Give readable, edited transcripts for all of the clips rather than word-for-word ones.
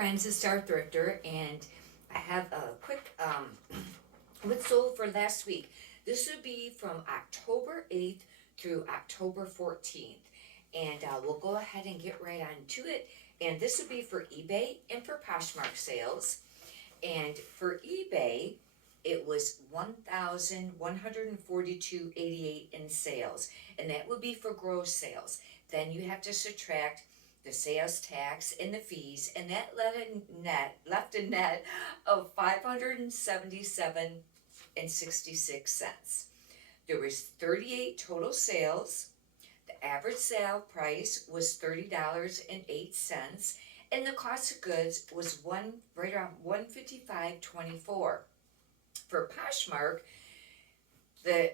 friends, it's Star Thrifter, and I have a quick what's sold for last week. This would be from October 8th through October 14th, and we'll go ahead and get right on to it. And this would be for eBay and for Poshmark sales. And for eBay, it was 1,142.88 in sales, and that would be for gross sales. Then you have to subtract the sales tax and the fees, and that left a net of 577 and 66 cents. There was 38 total sales. The average sale price was $30.08, and the cost of goods was right around $155.24. For Poshmark, the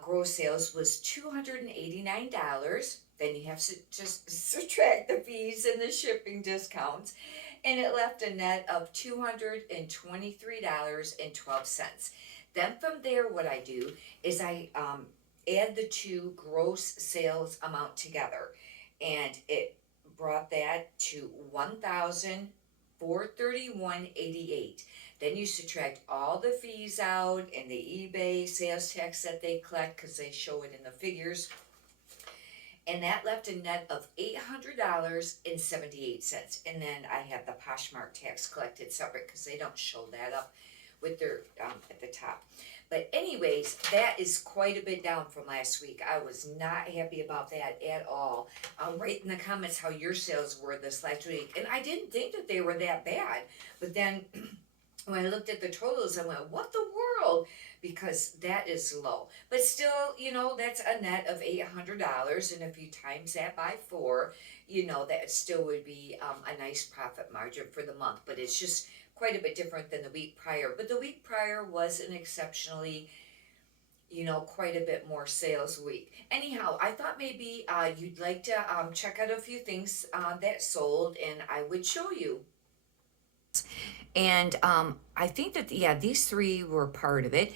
gross sales was $289. Then you have to just subtract the fees and the shipping discounts, and it left a net of $223.12. Then from there, what I do is I add the two gross sales amount together, and it brought that to $1,431.88. Then you subtract all the fees out and the eBay sales tax that they collect, because they show it in the figures, and that left a net of $800.78. And then I have the Poshmark tax collected separate, because they don't show that up with their at the top. But anyways, that is quite a bit down from last week. I was not happy about that at all. Write in the comments how your sales were this last week. And I didn't think that they were that bad. But then when I looked at the totals, I went, what the world? Because that is low. But still, that's a net of $800. And if you times that by 4, that still would be a nice profit margin for the month. But it's just quite a bit different than the week prior. But the week prior was an exceptionally, quite a bit more sales week. Anyhow, I thought maybe you'd like to check out a few things that sold, and I would show you. And I think that, these three were part of it.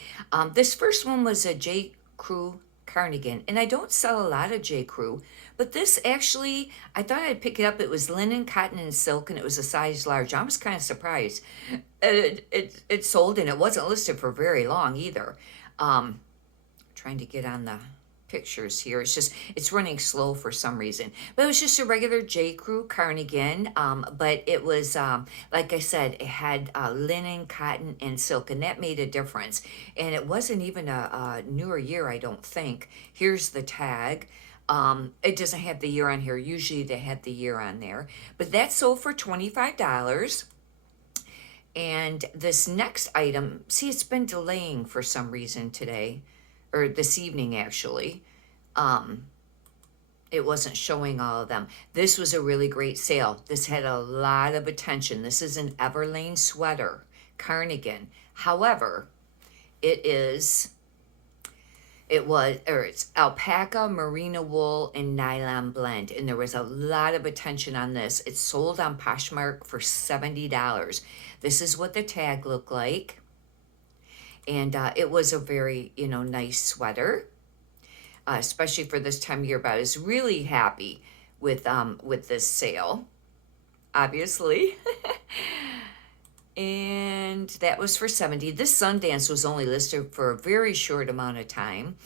This first one was a J. Crew cardigan, and I don't sell a lot of J. Crew, but this actually, I thought I'd pick it up. It was linen, cotton, and silk, and it was a size large. I was kind of surprised. It sold, and it wasn't listed for very long either. Trying to get on the pictures here. It's running slow for some reason. But it was just a regular J. Crew cardigan. But it was, like I said, it had linen, cotton, and silk, and that made a difference. And it wasn't even a newer year, I don't think. Here's the tag. It doesn't have the year on here. Usually they have the year on there. But that sold for $25. And this next item, see, it's been delaying for some reason today, or this evening actually. It wasn't showing all of them. This was a really great sale. This had a lot of attention. This is an Everlane sweater cardigan. However, it's alpaca, merino wool, and nylon blend, and there was a lot of attention on this. It sold on Poshmark for $70. This is what the tag looked like. And it was a very, nice sweater, especially for this time of year. But I was really happy with this sale, obviously. And that was for $70. This Sundance was only listed for a very short amount of time,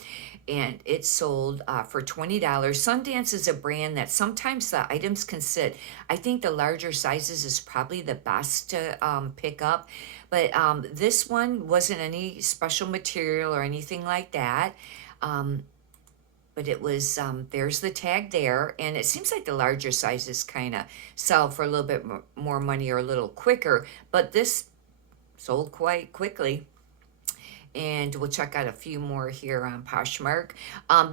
and it sold for $20. Sundance is a brand that sometimes the items can sit. I think the larger sizes is probably the best to pick up. But this one wasn't any special material or anything like that. But it was, there's the tag there. And it seems like the larger sizes kind of sell for a little bit more money or a little quicker. But this sold quite quickly. And we'll check out a few more here on Poshmark.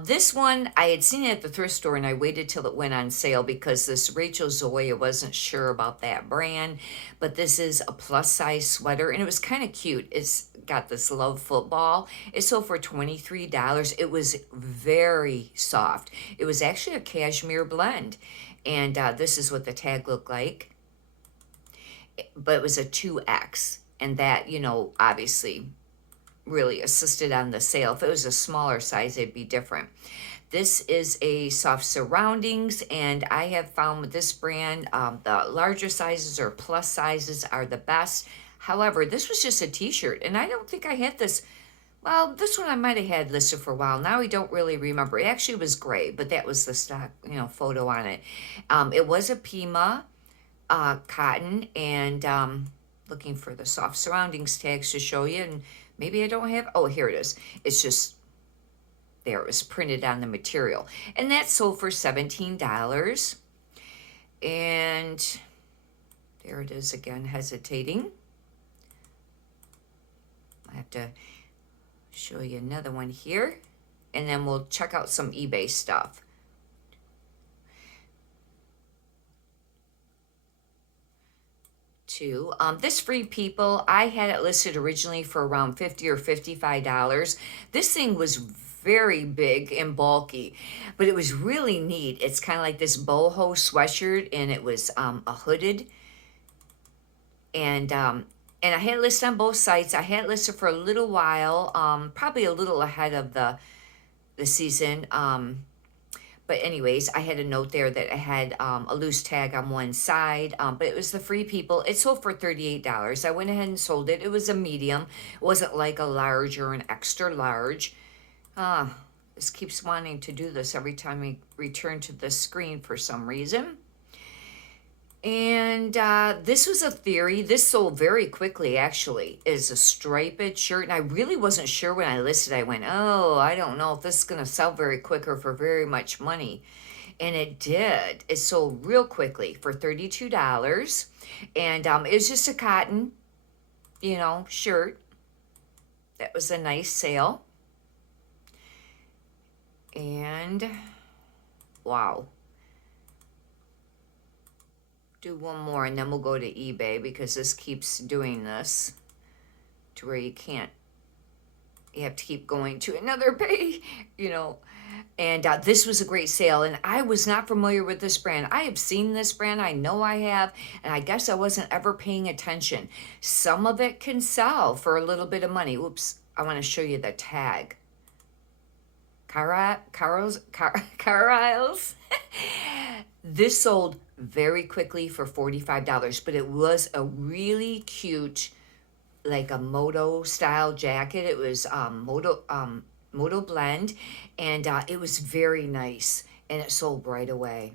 This one, I had seen it at the thrift store, and I waited till it went on sale because this Rachel Zoe, I wasn't sure about that brand. But this is a plus-size sweater, and it was kind of cute. It's got this love football. It sold for $23. It was very soft. It was actually a cashmere blend. And this is what the tag looked like. But it was a 2X. And that, obviously really assisted on the sale. If it was a smaller size, it'd be different. This is a soft surroundings, and I have found with this brand, the larger sizes or plus sizes are the best. However, this was just a t-shirt, and I don't think I had this. Well, this one I might have had listed for a while. Now I don't really remember. It actually was gray, but that was the stock, photo on it. It was a Pima cotton, and looking for the soft surroundings tags to show you. And maybe I don't have. Oh, here it is. It's just there. It was printed on the material, and that sold for $17. And there it is again, hesitating. I have to show you another one here, and then we'll check out some eBay stuff. This Free People, I had it listed originally for around $50 or $55. This thing was very big and bulky, but it was really neat. It's kind of like this boho sweatshirt, and it was a hooded, and I had it listed on both sites. I had it listed for a little while, probably a little ahead of the season. But anyways, I had a note there that I had a loose tag on one side, but it was the Free People. It sold for $38. I went ahead and sold it. It was a medium. It wasn't like a large or an extra large. This keeps wanting to do this every time we return to the screen for some reason. And this was a theory. This sold very quickly, actually. It's a striped shirt. And I really wasn't sure when I listed. I went, oh, I don't know if this is going to sell very quick or for very much money. And it did. It sold real quickly for $32. And it was just a cotton, shirt. That was a nice sale. And wow. Do one more and then we'll go to eBay, because this keeps doing this to where you have to keep going to another page, and this was a great sale, and I was not familiar with this brand. I have seen this brand, I know I have, and I guess I wasn't ever paying attention. Some of it can sell for a little bit of money. Oops, I want to show you the tag. Carlisle's. This sold very quickly for $45, but it was a really cute, like a moto style jacket. It was moto blend, and it was very nice, and it sold right away.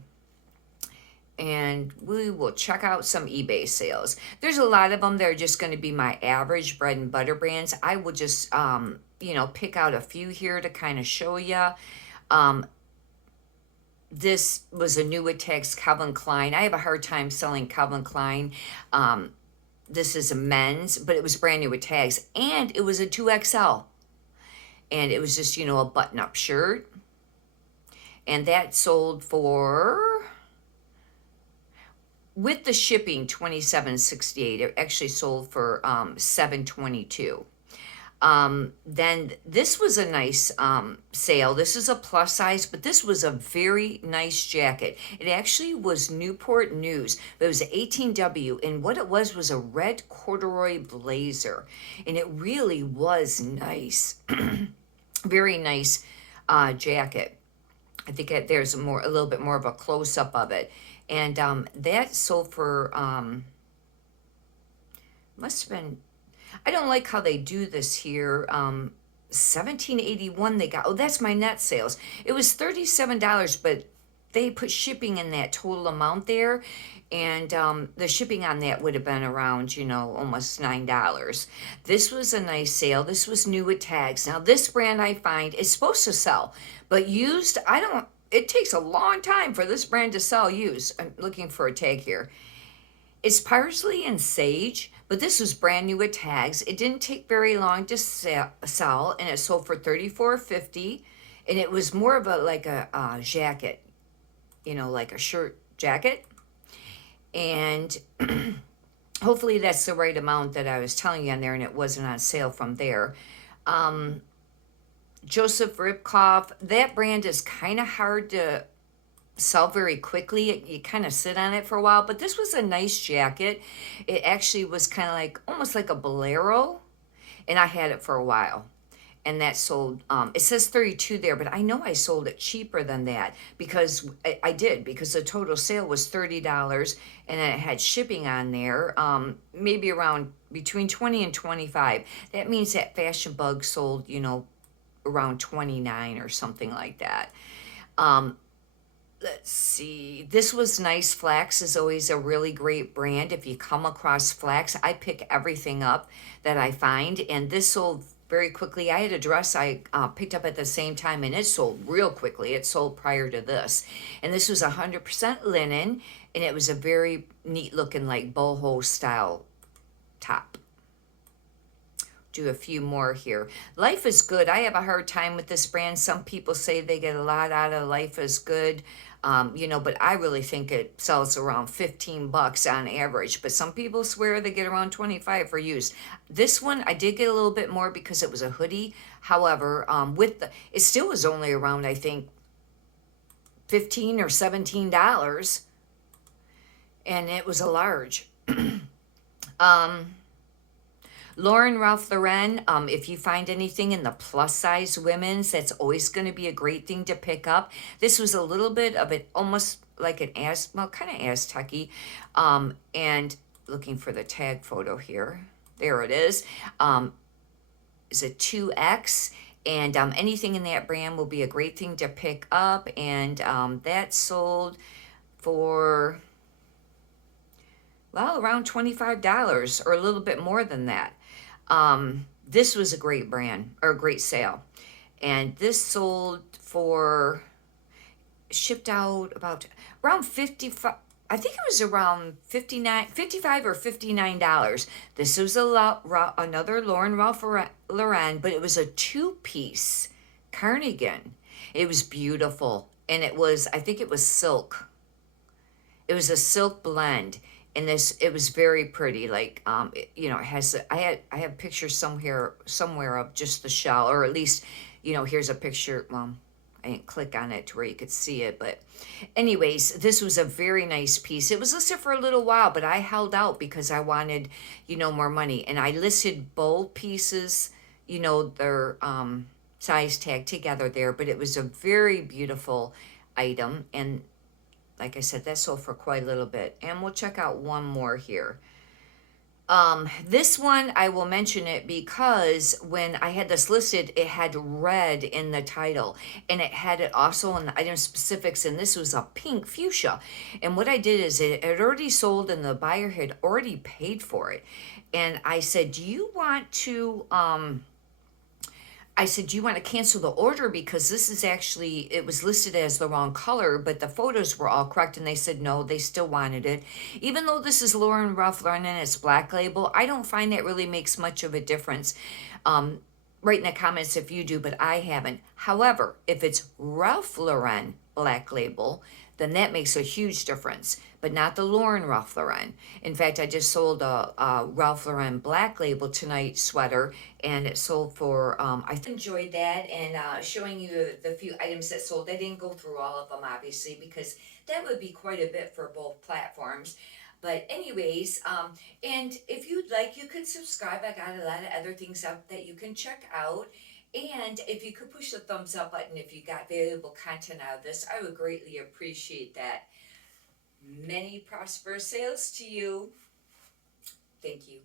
And we will check out some eBay sales. There's a lot of them that are just going to be my average bread and butter brands. I will just pick out a few here to kind of show you. This was a new tags Calvin Klein. I have a hard time selling Calvin Klein. This is a men's, but it was brand new with tags, and it was a 2XL. And it was just, a button-up shirt. And that sold for, with the shipping, $27.68. It actually sold for $7.22. Then this was a nice sale. This is a plus size, but this was a very nice jacket. It actually was Newport News, but it was an 18W, and what it was a red corduroy blazer, and it really was nice. Very nice jacket. I think there's a little bit more of a close-up of it, and that sold for must have been, I don't like how they do this here. $17.81 they got. Oh, that's my net sales. It was $37, but they put shipping in that total amount there, and the shipping on that would have been around, almost $9. This was a nice sale. This was new with tags. Now, this brand I find is supposed to sell, but used, it takes a long time for this brand to sell used. I'm looking for a tag here. It's parsley and sage, but this was brand new with tags. It didn't take very long to sell, and it sold for $34.50, and it was more of a jacket, like a shirt jacket. And hopefully that's the right amount that I was telling you on there, and it wasn't on sale from there. Joseph Ribkoff, that brand is kind of hard to sell very quickly. You kind of sit on it for a while, but this was a nice jacket. It actually was kind of almost like a bolero, and I had it for a while. and that sold, it says 32 there, but I know I sold it cheaper than that because I did, because the total sale was $30, and then it had shipping on there, maybe around between 20 and 25. That means that Fashion Bug sold, around 29 or something like that. Um, let's see. This was nice. Flax is always a really great brand. If you come across flax, I pick everything up that I find, and this sold very quickly. I had a dress I picked up at the same time, and it sold real quickly. It sold prior to this, and this was 100% linen, and it was a very neat looking, like boho style top. Do a few more here. Life is Good. I have a hard time with this brand. Some people say they get a lot out of Life is Good, but I really think it sells around 15 bucks on average. But some people swear they get around 25 for use. This one I did get a little bit more because it was a hoodie. However, it still was only around, I think, 15 or $17, and it was a large. Lauren Ralph Lauren, if you find anything in the plus size women's, that's always going to be a great thing to pick up. This was a little bit of it, almost like an kind of Aztec-y, and looking for the tag photo here. There it is. It's a 2X, and anything in that brand will be a great thing to pick up, and that sold for, well, around $25 or a little bit more than that. This was a great brand, or a great sale. And this sold for, shipped out about around 55, I think it was around 55 or $59. This was another Lauren Ralph Lauren, but it was a two-piece cardigan. It was beautiful. And I think it was silk. It was a silk blend. And it was very pretty. Like, it has, I have pictures somewhere of just the shell, or at least, here's a picture. Well, I didn't click on it to where you could see it, but anyways, this was a very nice piece. It was listed for a little while, but I held out because I wanted, more money, and I listed both pieces, their size tag together there, but it was a very beautiful item, and like I said, that sold for quite a little bit. And we'll check out one more here. This one, I will mention it because when I had this listed, it had red in the title, and it had it also in the item specifics, and this was a pink fuchsia. And what I did is it had already sold, and the buyer had already paid for it. And I said, do you want to cancel the order, because this is actually, it was listed as the wrong color, but the photos were all correct. And they said no, they still wanted it. Even though this is Lauren Ralph Lauren and it's black label, I don't find that really makes much of a difference. Write in the comments if you do, but I haven't. However, if it's Ralph Lauren black label, then that makes a huge difference, but not the Lauren Ralph Lauren. In fact, I just sold a Ralph Lauren black label tonight sweater, and it sold for, I enjoyed that, and showing you the few items that sold. I didn't go through all of them, obviously, because that would be quite a bit for both platforms. But anyways, and if you'd like, you could subscribe. I got a lot of other things up that you can check out. And if you could push the thumbs up button if you got valuable content out of this, I would greatly appreciate that. Many prosperous sales to you. Thank you.